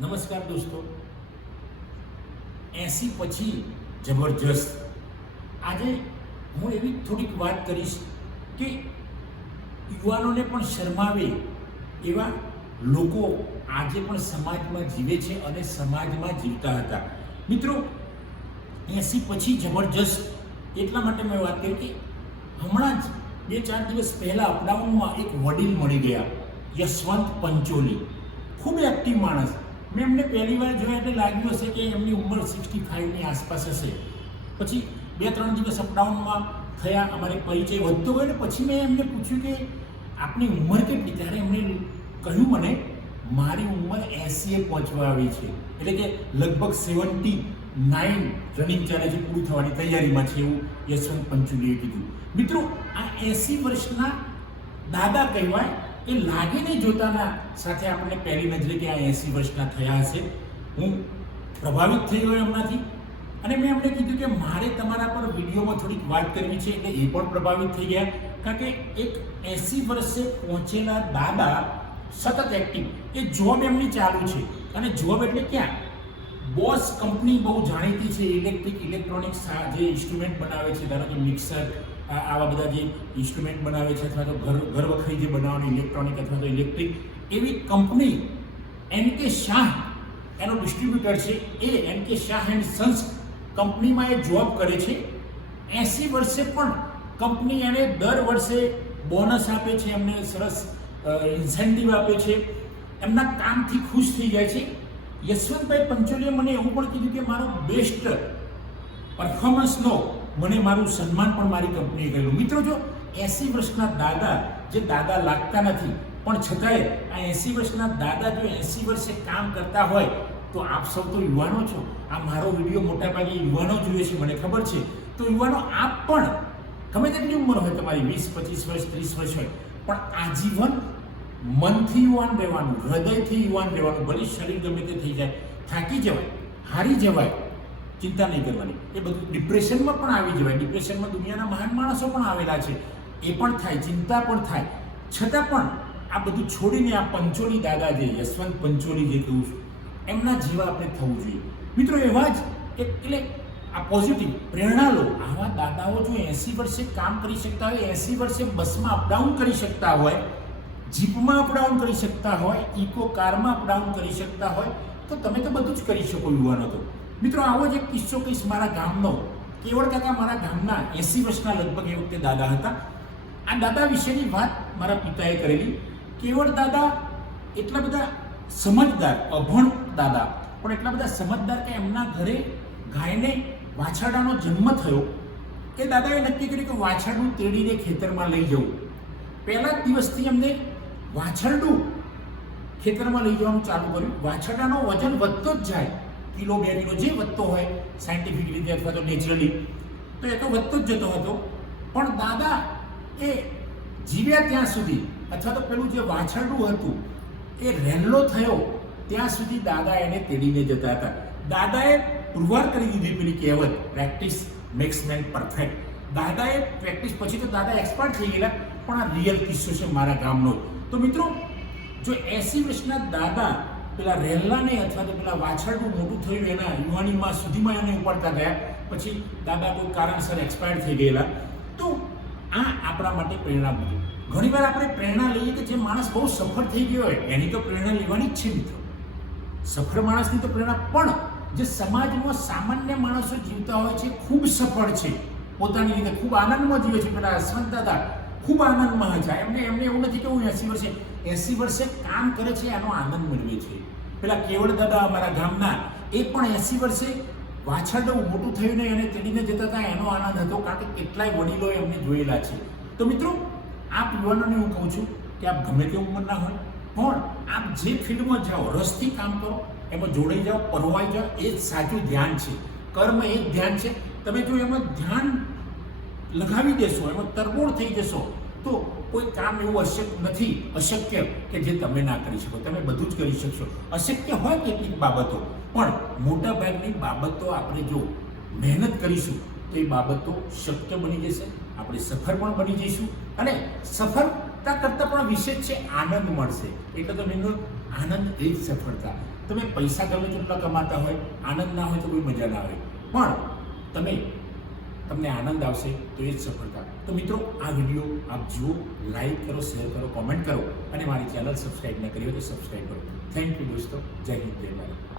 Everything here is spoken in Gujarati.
નમસ્કાર દોસ્તો, 80 પછી જબરજસ્ત. આજે હું એવી થોડીક વાત કરીશ કે યુવાનોને પણ શરમાવે એવા લોકો આજે પણ સમાજમાં જીવે છે અને સમાજમાં જીવતા હતા. મિત્રો, 80 પછી જબરજસ્ત એટલા માટે મેં વાત કરી કે હમણાં જ 2-4 દિવસ પહેલાં અપડાઉનમાં એક વડીલ મળી ગયા, યશવંત પંચોલી. ખૂબ એક્ટિવ માણસ. મેં એમને પહેલી વાર જોયા એટલે લાગ્યું હશે કે એમની ઉંમર 65ની આસપાસ હશે. પછી 2-3 દિવસ અપડાઉનમાં થયા, અમારે પરિચય વધતો ગયો ને પછી મેં એમને પૂછ્યું કે આપની ઉંમર કેટલી? ત્યારે એમણે કહ્યું મને, મારી ઉંમર 80એ પહોંચવા આવી છે, એટલે કે લગભગ 79 રનિંગ ચાલે છે, પૂરી થવાની તૈયારીમાં છે, એવું યશવંત પંચોલીએ કીધું. મિત્રો, આ 80 વર્ષના દાદા કહેવાય. એ લાગીને જોતાના સાથે આપણને પહેલી નજરે કે આ 80 વર્ષના થયા હશે. હું પ્રભાવિત થઈ ગયો એમનાથી અને મેં એમને કીધું કે મારે તમારા પર વિડીયોમાં થોડીક વાત કરવી છે, એટલે એ પણ પ્રભાવિત થઈ ગયા. કારણ કે એક 80 વર્ષે પહોંચેલા દાદા સતત એક્ટિવ. એ જોબ એમની ચાલુ છે અને જોબ એટલે ક્યાં? બોસ કંપની બહુ જાણીતી છે, ઇલેક્ટ્રોનિક્સ જે ઇન્સ્ટ્રુમેન્ટ બનાવે છે, ધારો કે મિક્સર, આવા બધા જે ઇન્સ્ટ્રુમેન્ટ બનાવે છે, અથવા તો ઘર વખરી જે બનાવવાની ઇલેક્ટ્રોનિક અથવા તો ઇલેક્ટ્રિક, એવી કંપની NK શાહ એનો ડિસ્ટ્રીબ્યુટર છે. એ NK શાહ એન્ડ સન્સ કંપનીમાં એ જોબ કરે છે. 80 વર્ષે પણ કંપની એને દર વર્ષે બોનસ આપે છે, એમને સરસ ઇન્સેન્ટિવ આપે છે, એમના કામથી ખુશ થઈ જાય છે. યશવંતભાઈ પંચોલીએ મને એવું પણ કીધું કે મારો બેસ્ટ પરફોર્મન્સનો મને મારું સન્માન પણ મારી કંપનીએ કરેલું. મિત્રો, જો 80 વર્ષના દાદા, જે દાદા લાગતા નથી પણ છતાંય આ 80 વર્ષના દાદા જો 80 વર્ષે કામ કરતા હોય તો આપ સૌ તો યુવાનો છો. આ મારો વિડીયો મોટાભાગે યુવાનો જોઈએ છે, મને ખબર છે. તો યુવાનો, આપ પણ ગમે તેટલી ઉંમર હોય તમારી, 20, 25 વર્ષ, 30 વર્ષ હોય, પણ આજીવન મનથી યુવાન રહેવાનું, હૃદયથી યુવાન રહેવાનું. ભલે શરીર ગમે તે થઈ જાય, થાકી જવાય, હારી જવાય, ચિંતા નહીં કરવાની. એ બધું ડિપ્રેશનમાં પણ આવી જવાય. ડિપ્રેશનમાં દુનિયાના મહાન માણસો પણ આવેલા છે, એ પણ થાય, ચિંતા પણ થાય. છતાં પણ આ બધું છોડીને આ પંચોલી દાદા, જે યશવંત પંચોલી જે કહું છું, એમના જેવા આપણે થવું જોઈએ. મિત્રો, એવા જ એટલે આ પોઝિટિવ પ્રેરણા લો. આવા દાદાઓ જો 80 વર્ષે કામ કરી શકતા હોય, 80 વર્ષે બસમાં અપડાઉન કરી શકતા હોય, જીપમાં અપડાઉન કરી શકતા હોય, ઇકો કારમાં અપડાઉન કરી શકતા હોય, તો તમે તો બધું જ કરી શકો યુવાનો. તો મિત્રો, આવો જ એક કિસ્સો કહીશ મારા ગામનો. કેવળ કાકા મારા ગામના 80 વર્ષના લગભગ એ વખતે દાદા હતા. આ દાદા વિશેની વાત મારા પિતાએ કરેલી. કેવળ દાદા એટલા બધા સમજદાર, અભણ દાદા, પણ એટલા બધા સમજદાર કે એમના ઘરે ગાયને વાછરડાનો જન્મ થયો. એ દાદાએ નક્કી કર્યું કે વાછરડું તેડીને ખેતરમાં લઈ જવું. પહેલા જ દિવસથી એમને વાછરડું ખેતરમાં લઈ જવાનું ચાલુ કર્યું. વાછરડાનો વજન વધતો જ જાય, કિલો 2 કિલો જે વધતો હોય સાયન્ટિફિક રીતે અથવા તો નેચરલી, તો એ તો વધતો જ જતો હતો. પણ દાદા એ જીવ્યા ત્યાં સુધી, અથવા તો પેલું જે વાછરડું હતું એ રહેલો થયો ત્યાં સુધી દાદા એને તેડીને જતા હતા. દાદાએ પુરવાર કરી દીધી પેલી કહેવત, પ્રેક્ટિસ મેક્સ મેન પરફેક્ટ. દાદાએ પ્રેક્ટિસ પછી તો દાદા એક્સપર્ટ થઈ ગયેલા. પણ આ રિયલ કિસ્સો છે મારા ગામનો. તો મિત્રો, જો 80 વર્ષના દાદા પેલા રહેલાને અથવા તો પેલા વાછરડું મોટું થયું એના યુવાનીમાં સુધીમાં એને ઉપાડતા ગયા, પછી દાદા કોઈ કારણસર એક્સપાયર થઈ ગયેલા, તો આ આપણા માટે પ્રેરણા બની. ઘણીવાર આપણે પ્રેરણા લઈએ કે જે માણસ બહુ સફળ થઈ ગયો હોય એની તો પ્રેરણા લેવાની જ છે મિત્રો. સફળ માણસની તો પ્રેરણા, પણ જે સમાજમાં સામાન્ય માણસો જીવતા હોય છે, ખૂબ સફળ છે, પોતાની રીતે ખૂબ આનંદમાં જીવે છે. પેલા યશવંત દાદા ખૂબ આનંદમાં છે. એમને એવું નથી કે હું 80 વર્ષે કામ કરે છે એનો આનંદ મેળવે છે. પેલા કેવળ દાદા અમારા ગામના, એ પણ 80 વર્ષે વાછરડું મોટું થયું ને એને તેડીને જતા હતા, એનો આનંદ હતો. કારણ કે કેટલાય વડીલો એમને જોયેલા છે. તો મિત્રો, આપ યુવાનોને હું કહું છું કે આપ ગમે તે ઉંમરના હોય, પણ આપ જે ફિલ્ડમાં જાઓ, રસથી કામ કરો, એમાં જોડાઈ જાઓ, પરવાઈ જાઓ. એ જ સાચું ધ્યાન છે. કર્મ એ જ ધ્યાન છે. તમે જો એમાં ધ્યાન લગાવી દેશો, એમાં તરબોળ થઈ જશો, તો કોઈ કામ એવું અશક્ય કે જે તમે ના કરી શકો. તમે બધું જ કરી શકશો. અશક્ય હોય કેટલીક બાબતો, પણ મોટા ભાગની બાબતો આપણે જો મહેનત કરીશું તો એ બાબતો શક્ય બની જશે. આપણે સફળ પણ બની જઈશું અને સફળતા કરતાં પણ વિશેષ છે આનંદ મળશે. એટલે તો મિત્રો, આનંદ એ જ સફળતા. તમે પૈસા ગમે તેટલા કમાતા હોય, આનંદ ના હોય તો કોઈ મજા ના આવે. પણ તમને આનંદ આવશે તો એ જ સફળતા. તો મિત્રો, આ વિડીયો આપ જુઓ, લાઈક કરો, શેર કરો, કોમેન્ટ કરો અને મારી ચેનલ સબસ્ક્રાઈબ ન કરી હોય તો સબસ્ક્રાઈબ કરો. થેન્ક યુ દોસ્તો. જય હિન્દ, જય ભારત.